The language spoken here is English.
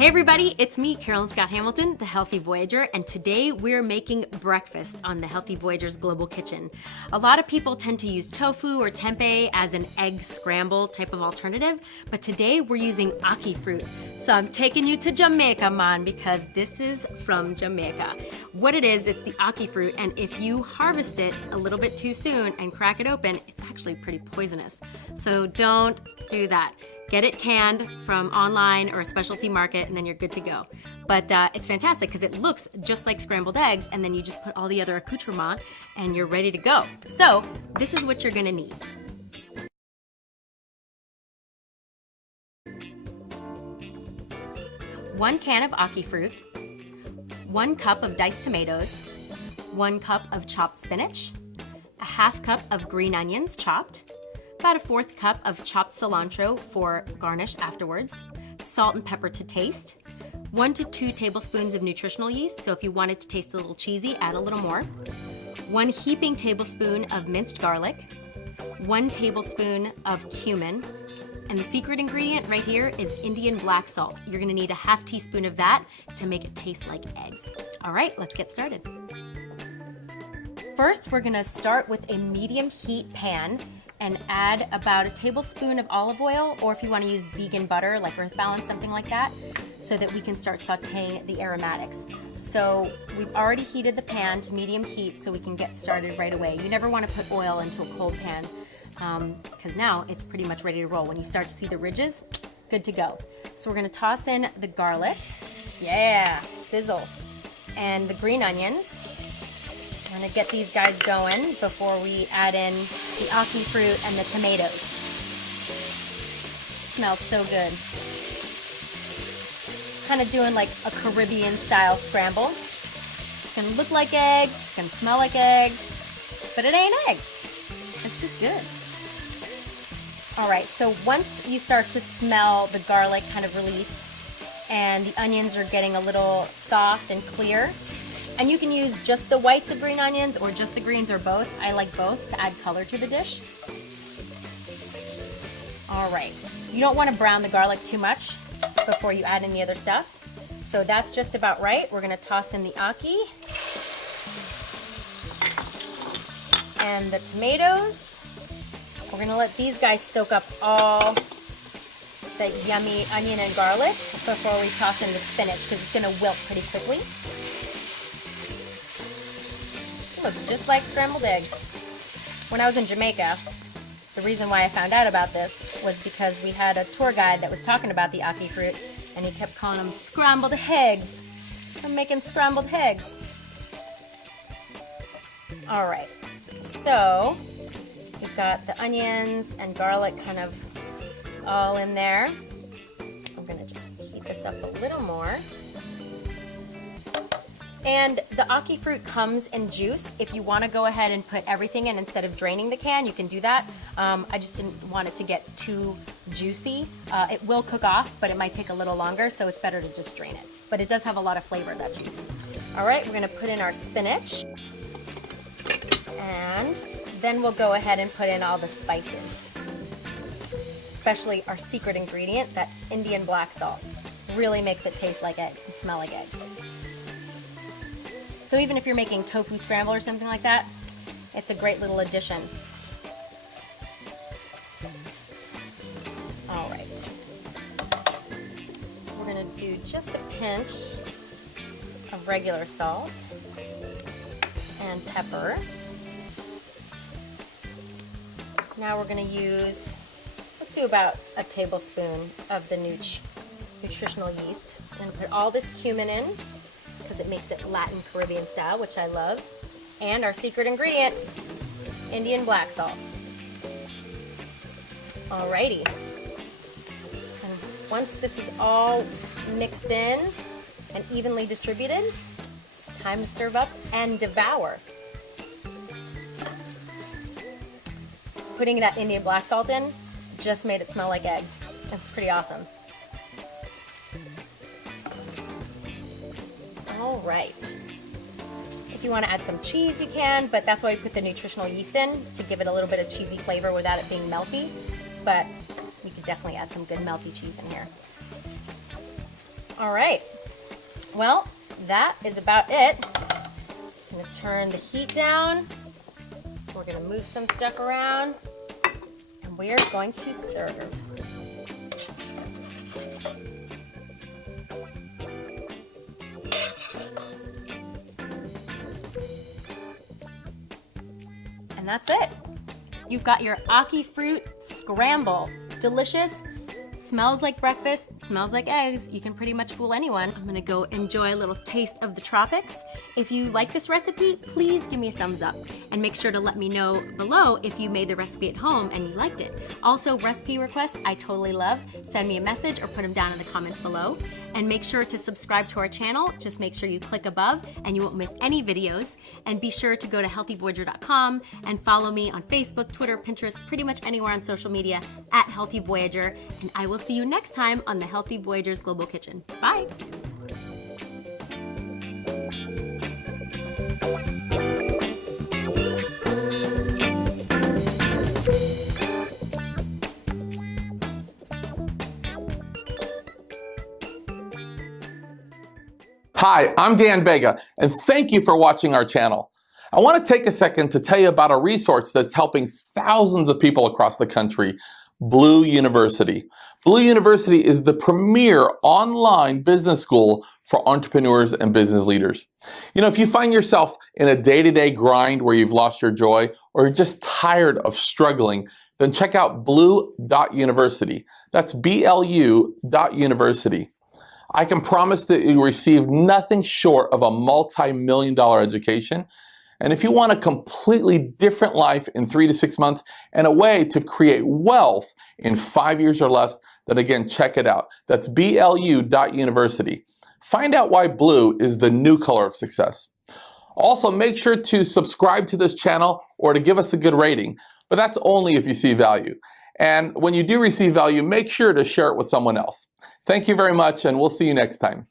Hey everybody, it's me, Carolyn Scott Hamilton, the Healthy Voyager, and today we're making breakfast on the Healthy Voyager's Global Kitchen. A lot of people tend to use tofu or tempeh as an egg scramble type of alternative, but today we're using Ackee Fruit. So I'm taking you to Jamaica, man, because this is from Jamaica. What it is, it's the Ackee Fruit, and if you harvest it a little bit too soon and crack it open, it's actually pretty poisonous. So don't do that. Get it canned from online or a specialty market, and then you're good to go. But it's fantastic because it looks just like scrambled eggs, and then you just put all the other accoutrements and you're ready to go. So this is what you're gonna need. One can of Ackee fruit, 1 cup of diced tomatoes, 1 cup of chopped spinach, a half cup of green onions chopped, about a 1/4 cup of chopped cilantro for garnish afterwards, salt and pepper to taste, 1 to 2 tablespoons of nutritional yeast, so if you want it to taste a little cheesy, add a little more, 1 heaping tablespoon of minced garlic, 1 tablespoon of cumin, and the secret ingredient right here is Indian black salt. You're gonna need a 1/2 teaspoon of that to make it taste like eggs. All right, let's get started. First, we're gonna start with a medium heat pan and add about a tablespoon of olive oil, or if you want to use vegan butter like Earth Balance, something like that, so that we can start sauteing the aromatics. So we've already heated the pan to medium heat so we can get started right away. You never want to put oil into a cold pan because now it's pretty much ready to roll. When you start to see the ridges, good to go. So we're going to toss in the garlic, yeah, sizzle, and the green onions. I'm gonna get these guys going before we add in the Ackee fruit and the tomatoes. Smells so good. Kind of doing like a Caribbean style scramble. It's gonna look like eggs, it's gonna smell like eggs, but it ain't eggs. It's just good. All right, so once you start to smell the garlic kind of release and the onions are getting a little soft and clear, and you can use just the whites of green onions or just the greens or both. I like both to add color to the dish. All right, you don't want to brown the garlic too much before you add any other stuff. So that's just about right. We're gonna toss in the Ackee and the tomatoes. We're gonna let these guys soak up all the yummy onion and garlic before we toss in the spinach because it's gonna wilt pretty quickly. Looks just like scrambled eggs. When I was in Jamaica, the reason why I found out about this was because we had a tour guide that was talking about the Ackee fruit, and he kept calling them scrambled eggs. So I'm making scrambled eggs. All right, so we've got the onions and garlic kind of all in there. I'm gonna just heat this up a little more. And the Ackee fruit comes in juice. If you want to go ahead and put everything in instead of draining the can, you can do that. I just didn't want it to get too juicy. It will cook off, but it might take a little longer, so it's better to just drain it. But it does have a lot of flavor, that juice. All right, we're gonna put in our spinach. And then we'll go ahead and put in all the spices, especially our secret ingredient, that Indian black salt. Really makes it taste like eggs and smell like eggs. So even if you're making tofu scramble or something like that, it's a great little addition. All right. We're gonna do just a pinch of regular salt and pepper. Now we're gonna use, let's do about a tablespoon of the nutritional yeast. I'm gonna put all this cumin in, because it makes it Latin Caribbean style, which I love. And our secret ingredient, Indian black salt. Alrighty. And once this is all mixed in and evenly distributed, it's time to serve up and devour. Putting that Indian black salt in just made it smell like eggs. It's pretty awesome. All right. If you want to add some cheese, you can, but that's why we put the nutritional yeast in, to give it a little bit of cheesy flavor without it being melty. But we could definitely add some good melty cheese in here. All right, well, that is about it. I'm gonna turn the heat down. We're gonna move some stuff around, and we are going to serve. And that's it. You've got your Ackee Fruit scramble. Delicious, smells like breakfast, smells like eggs. You can pretty much fool anyone. I'm gonna go enjoy a little taste of the tropics. If you like this recipe, please give me a thumbs up and make sure to let me know below if you made the recipe at home and you liked it. Also, recipe requests I totally love. Send me a message or put them down in the comments below. And make sure to subscribe to our channel. Just make sure you click above and you won't miss any videos. And be sure to go to healthyvoyager.com and follow me on Facebook, Twitter, Pinterest, pretty much anywhere on social media at Healthy Voyager. And I will see you next time on the Healthy Voyager's Global Kitchen. Bye. Hi, I'm Dan Vega, and thank you for watching our channel. I want to take a second to tell you about a resource that's helping thousands of people across the country, Blue University. Blue University is the premier online business school for entrepreneurs and business leaders. You know, if you find yourself in a day-to-day grind where you've lost your joy or you're just tired of struggling, then check out BLU.University. That's BLU.University. I can promise that you receive nothing short of a multi-million-dollar education. And if you want a completely different life in 3 to 6 months and a way to create wealth in 5 years or less, then again, check it out. That's BLU.University. Find out why blue is the new color of success. Also, make sure to subscribe to this channel or to give us a good rating, but that's only if you see value. And when you do receive value, make sure to share it with someone else. Thank you very much, and we'll see you next time.